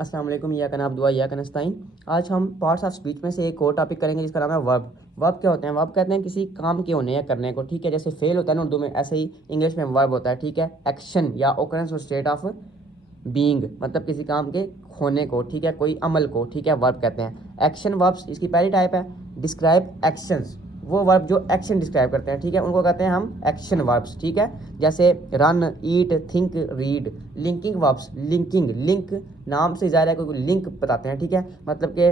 अस्सलाम वालेकुम, या कनाब दुआ या कनस्ताइन। आज हम पार्ट्स ऑफ स्पीच में से एक और टॉपिक करेंगे जिसका नाम है वर्ब। वर्ब क्या होते हैं? वर्ब कहते हैं किसी काम के होने या करने को, ठीक है। जैसे फेल होता है ना उर्दू में, ऐसे ही इंग्लिश में वर्ब होता है, ठीक है। एक्शन या ओकरेंस और स्टेट ऑफ बीइंग, मतलब किसी काम के होने को, ठीक है, कोई अमल को, ठीक है, वर्ब कहते हैं। एक्शन वर्ब्स इसकी पहली टाइप है। डिस्क्राइब एक्शंस, वो वर्ब जो एक्शन डिस्क्राइब करते हैं, ठीक है, उनको कहते हैं हम एक्शन वर्ब्स, ठीक है। जैसे run, eat, think, read. Linking verbs, linking, link नाम से ज़ाहिर है कोई लिंक बताते हैं, ठीक है, मतलब कि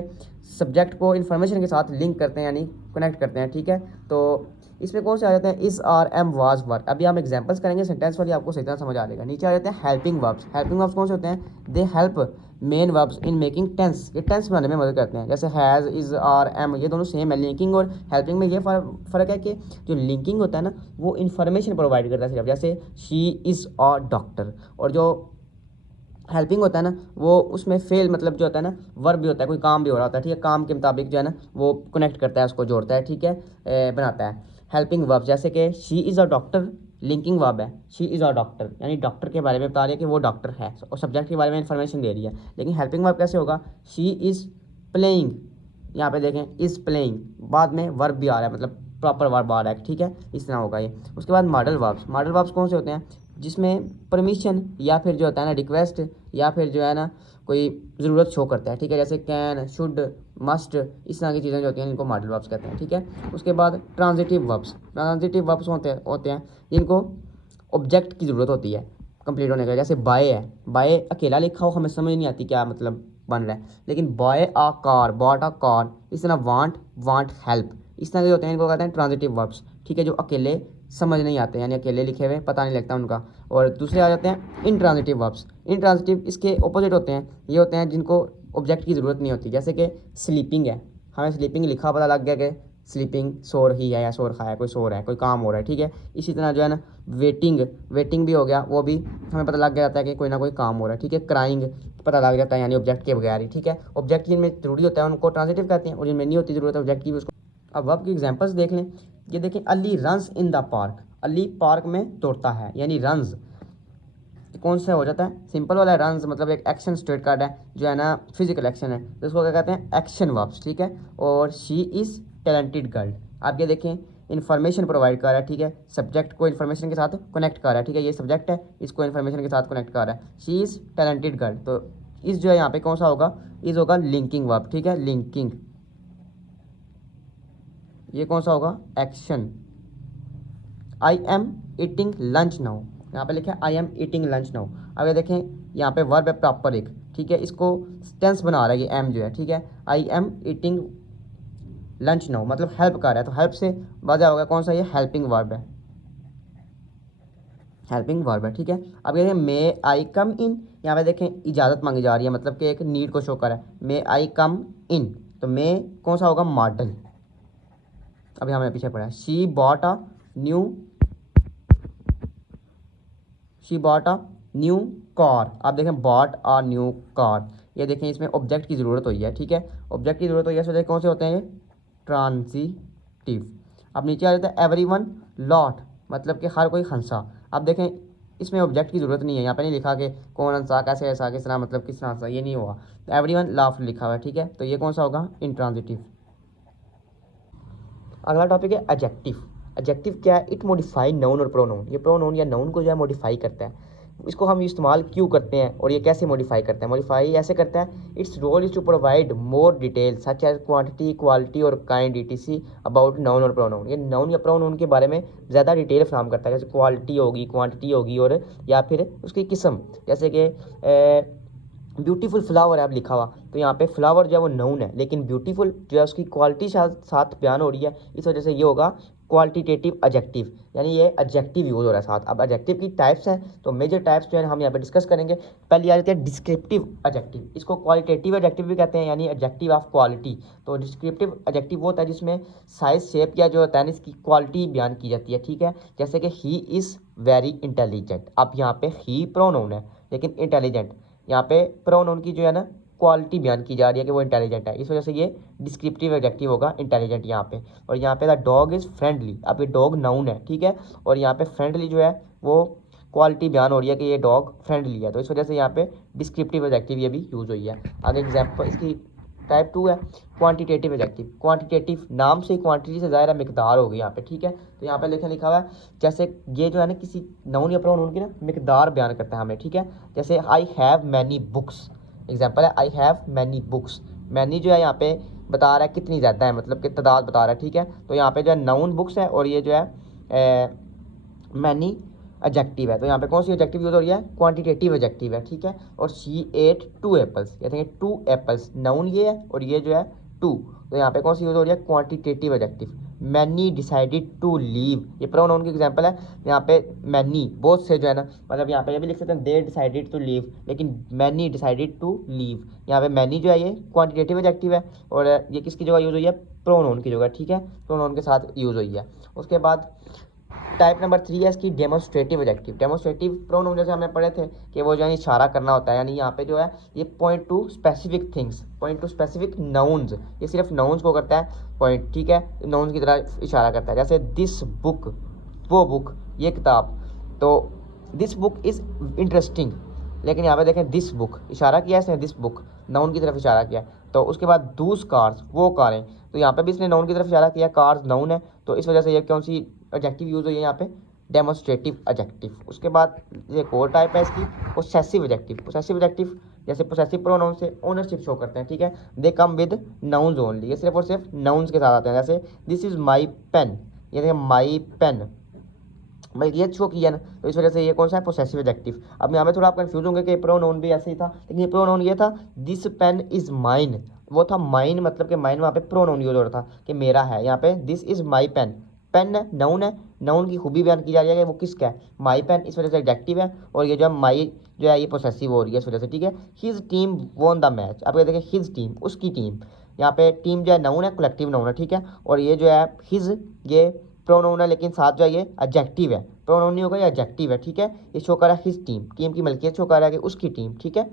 सब्जेक्ट को इन्फॉर्मेशन के साथ लिंक करते हैं यानी कनेक्ट करते हैं, ठीक है। तो इसमें कौन से आ जाते हैं? इस, आर, एम, वाज, वर्क। अभी हम एग्जांपल्स करेंगे, सेंटेंस वाली आपको सही तरह समझ आ जाएगा। नीचे आ जाते हैं हेल्पिंग वर्ब्स। हेल्पिंग वर्ब्स कौन से होते हैं? They help main verbs in making tense, ये टेंस बनाने में मदद करते हैं। जैसे हैज़, इज़, आर, एम, ये दोनों सेम है। लिंकिंग और हेल्पिंग में ये फ़र्क है कि जो लिंकिंग होता है ना वो इन्फॉर्मेशन प्रोवाइड करता है सिर्फ, जैसे शी इज़ अ डॉक्टर। और जो हेल्पिंग होता है ना वो उसमें फेल मतलब जो होता है ना वर्ब भी होता है, कोई काम भी हो रहा होता है, ठीक है, काम के मुताबिक जो है ना वो कनेक्ट करता है, उसको जोड़ता है, ठीक है, बनाता है। हेल्पिंग वर्ब जैसे कि she is a doctor, linking verb है। शी इज़ अ डॉक्टर यानी डॉक्टर के बारे में बता रही है कि वो डॉक्टर है और सब्जेक्ट के बारे में इंफॉर्मेशन दे रही है। लेकिन हेल्पिंग वर्ब कैसे होगा? शी इज़ प्लेइंग, यहाँ पे देखें इज़ प्लेइंग, बाद में वर्ब भी आ रहा है, मतलब प्रॉपर वर्ब आ रहा है, ठीक है, इस तरह होगा ये। उसके बाद मॉडल वर्ब्स। मॉडल वर्ब्स कौन से होते हैं? जिसमें परमिशन या फिर जो होता है ना रिक्वेस्ट या फिर जो है ना कोई ज़रूरत शो करता है, ठीक है, जैसे कैन, शुड, मस्ट, इस तरह की चीज़ें जो होती हैं इनको मॉडल वर्ब्स कहते हैं, ठीक है। उसके बाद ट्रांजिटिव वर्ब्स। ट्रांजिटिव वर्ब्स होते हैं जिनको ऑब्जेक्ट की ज़रूरत होती है कंप्लीट होने के लिए। जैसे बाय है, बाय अकेला लिखा हो हमें समझ नहीं आती क्या मतलब बन रहा है, लेकिन बाय आ कार, बॉट आ कार, इस तरह वांट, वांट हेल्प, इस तरह के होते हैं इनको कहते हैं ट्रांजिटिव वर्ब्स, ठीक है, जो अकेले समझ नहीं आते यानी अकेले लिखे हुए पता नहीं लगता उनका। और दूसरे आ जाते हैं इनट्रांजिटिव वर्ब्स। इनट्रांजिटिव इसके ऑपोजिट होते हैं, ये होते हैं जिनको ऑब्जेक्ट की ज़रूरत नहीं होती। जैसे कि स्लीपिंग है, हमें स्लीपिंग लिखा पता लग गया कि स्लीपिंग सो रही है या सो रखा है, कोई सो रहा है, कोई काम हो रहा है, ठीक है। इसी तरह जो है ना वेटिंग, वेटिंग भी हो गया, वो भी हमें पता लग जाता है कि कोई ना कोई काम हो रहा है, ठीक है। क्राइंग पता लग जाता है यानी ऑब्जेक्ट के बगैर ही, ठीक है। ऑब्जेक्ट जिनमें जरूरी होता है उनको ट्रांजिटिव कहते हैं और जिनमें नहीं होती ज़रूरत है ऑब्जेक्ट की भी उसको। अब वर्ब की एग्जांपल्स देख लें। ये देखें, Ali runs in the park, Ali park में दौड़ता है यानी रन्स कौन सा हो जाता है? सिंपल वाला है रन्स, मतलब एक एक्शन स्टेट कार्ड है जो है ना फिजिकल एक्शन है, तो इसको क्या कहते हैं? एक्शन वर्ब्स, ठीक है। और शी इज़ टैलेंटेड गर्ल, आप ये देखें इन्फॉर्मेशन प्रोवाइड कर रहा है, ठीक है, सब्जेक्ट को इन्फॉर्मेशन के साथ कनेक्ट कर रहा है, ठीक है, ये सब्जेक्ट है इसको इन्फॉर्मेशन के साथ कनेक्ट कर रहा है। शी इज़ टैलेंटेड गर्ल, तो इस जो है यहाँ पे कौन सा होगा? इज़ होगा लिंकिंग वर्ब, ठीक है, लिंकिंग। ये कौन सा होगा? Action. I am eating lunch now, यहाँ पे लिखा है I am eating lunch now. अब ये देखें यहाँ पे वर्ब है प्रॉपर एक, ठीक है, इसको टेंस बना रहा है ये एम जो है, ठीक है। I am eating lunch now मतलब हेल्प कर रहा है, तो हेल्प से वजह होगा कौन सा? ये हेल्पिंग वर्ब है, हेल्पिंग वर्ब है, ठीक है। अब ये देखें मे आई कम इन, यहाँ पे देखें इजाज़त मांगी जा रही है, मतलब कि एक नीड को शो कर रहा है। मे आई कम इन, तो मे कौन सा होगा? मॉडल। अभी हमने पीछे पढ़ा she bought a new, she bought a new car, आप देखें बॉट अ न्यू कार, ये देखें इसमें ऑब्जेक्ट की ज़रूरत हुई है, ठीक है, ऑब्जेक्ट की ज़रूरत हुई है, इस वजह कौन से होते हैं ये? ट्रांजिटिव। अब नीचे आ जाता है एवरी वन लॉट, मतलब कि हर कोई हंसा, आप देखें इसमें ऑब्जेक्ट की ज़रूरत नहीं है, यहाँ पे नहीं लिखा कि कौन हंसा, कैसे हंसा, किस तरह, मतलब किस तरह हंसा, ये नहीं हुआ, तो एवरी वन लाफ लिखा हुआ है, ठीक है, तो ये कौन सा होगा? इंट्रांजिटिव। अगला टॉपिक है एडजेक्टिव। एडजेक्टिव क्या है? इट मॉडिफाई नाउन और प्रोनाउन, ये प्रोनाउन या नाउन को जो है मॉडिफाई करता है। इसको हम इस्तेमाल क्यों करते हैं और ये कैसे मॉडिफाई करता है? मॉडिफाई ऐसे करता है, its role is to provide more detail such as quantity, quality और काइंड ईटीसी अबाउट नाउन और प्रोनाउन। ये नाउन या प्रोनाउन के बारे में ज़्यादा डिटेल फ्राहम करता है, जैसे क्वालिटी होगी, क्वांटिटी होगी और या फिर उसकी किस्म, जैसे कि ब्यूटीफुल फ्लावर है अब लिखा हुआ, तो यहाँ पे फ्लावर जो है वो नाउन है, लेकिन ब्यूटीफुल जो है उसकी क्वालिटी साथ बयान हो रही है, इस वजह से ये होगा क्वालिटेटिव एडजेक्टिव, यानी ये एडजेक्टिव यूज हो रहा है साथ। अब एडजेक्टिव की टाइप्स हैं, तो मेजर टाइप्स जो है हम यहाँ पे डिस्कस करेंगे। पहली आ जाती है डिस्क्रिप्टिव एडजेक्टिव, इसको क्वालिटेटिव एडजेक्टिव भी कहते हैं यानी एडजेक्टिव ऑफ क्वालिटी। तो डिस्क्रिप्टिव एडजेक्टिव वो होता है जिसमें साइज, शेप या जो होता है इसकी क्वालिटी बयान की जाती है, ठीक है, जैसे कि ही इज़ वेरी इंटेलिजेंट, अब यहाँ पे ही प्रोनाउन है लेकिन इंटेलिजेंट, यहाँ पे प्रोनाउन की जो है ना क्वालिटी बयान की जा रही है कि वो इंटेलिजेंट है, इस वजह से ये डिस्क्रिप्टिव एडजेक्टिव होगा इंटेलिजेंट यहाँ पे। और यहाँ पे द डॉग इज़ फ्रेंडली, अब ये डॉग नाउन है, ठीक है, और यहाँ पे फ्रेंडली जो है वो क्वालिटी बयान हो रही है कि ये डॉग फ्रेंडली है, तो इस वजह से यहाँ पे डिस्क्रिप्टिव एडजेक्टिव ये भी यूज़ हुई है। आगे एग्जाम्पल इसकी टाइप 2 है क्वांटिटेटिव एडजेक्टिव। क्वांटिटेटिव नाम से क्वांटिटी से ज़्यादा मिकदार होगी यहाँ पे, ठीक है। तो यहाँ पे लिखा हुआ है जैसे ये जो है ना किसी नाउन या प्रोनाउन की ना मिकदार बयान करता है हमें, ठीक है। जैसे I have many books, example है I have many books. Many जो है यहाँ पे बता रहा है कितनी ज़्यादा है, मतलब कि तादाद बता रहा है, ठीक है। तो यहाँ पे जो है नाउन बुक्स है और ये जो है मैनी एडजेक्टिव है। तो यहाँ पे कौन सी एडजेक्टिव यूज हो रही है, क्वांटिटेटिव एडजेक्टिव है, ठीक है। और शी एट 2 एप्पल्स, ये देखेंगे 2 एप्पल्स, नाउन ये है और ये जो है 2, तो यहाँ पे कौन सी यूज हो रही है, quantitative adjective. Many decided to leave, ये प्रोनाउन की एग्जांपल है। यहाँ पे मैनी बहुत से जो है ना, मतलब यहाँ पे ये भी लिख सकते हैं दे डिसाइडेड टू लीव, लेकिन मैनी डिसाइडेड टू लीव। यहाँ पे मैनी जो है ये क्वांटिटेटिव एडजेक्टिव है और ये किसकी जगह यूज हुई है, प्रोनाउन की जगह, ठीक है, प्रोनाउन के साथ यूज हुई है। उसके बाद टाइप नंबर 3 है इसकी डेमोन्स्ट्रेटिव एडजेक्टिव। डेमोन्स्ट्रेटिव प्रोनाउन जैसे हमने पढ़े थे कि वो जो है इशारा करना होता है, यानी यहाँ पे जो है ये point two specific things, point two specific nouns, ये सिर्फ नाउन्स को करता है पॉइंट, ठीक है, नाउन्स की तरह इशारा करता है। जैसे दिस बुक, वो बुक, ये किताब, तो दिस बुक इज़ इंटरेस्टिंग, लेकिन यहाँ पे देखें दिस बुक इशारा किया इसने, दिस बुक नाउन की तरफ इशारा किया। तो उसके बाद दूस कार्स, वो कारें, तो यहाँ पे भी इसने नाउन की तरफ इशारा किया, कार्स नाउन है, तो इस वजह से ये कौन सी एडजेक्टिव यूज हुई है यहाँ पे, डेमोन्स्ट्रेटिव एडजेक्टिव। उसके बाद ये एक और टाइप है इसकी पोसेसिव एडजेक्टिव। पोसेसिव एडजेक्टिव जैसे पोसेसिव प्रोनाउन से ओनरशिप शो करते हैं, ठीक है, दे कम विद नाउन्स ओनली, ये सिर्फ और सिर्फ नाउन्स के साथ आते हैं। जैसे दिस इज माई पेन, ये देखिए माई पेन, मैं ये शो किया ना, तो इस वजह से ये कौन सा है, पोसेसिव एडजेक्टिव। अब यहाँ पे थोड़ा आप कंफ्यूज होंगे कि प्रोनाउन भी ऐसे ही था, लेकिन ये प्रोनाउन ये था दिस पेन इज माइन, वो था माइन, मतलब कि माइन वहाँ पे प्रोनाउन यूज हो रहा था कि मेरा है। यहाँ पे this is my pen, pen है नाउन है, नाउन की खूबी बयान की जा रही है कि वो किसका है, माई पेन, इस वजह से एडजेक्टिव है। और ये जो है माई जो है ये पोसेसिव हो रही है इस वजह से, ठीक है। His team won the match, आप देखें हिज टीम, उसकी टीम, यहाँ पे टीम जो है नाउन है, कलेक्टिव नाउन है, ठीक है। और ये जो है हिज, ये प्रोनाउन है, लेकिन साथ जो है ये एडजेक्टिव है, प्रोनाउन नहीं होगा, ये एडजेक्टिव है, ठीक है। ये शो कर रहा है हिज टीम, टीम की मलकियत शो कर रहा है कि उसकी टीम, ठीक है।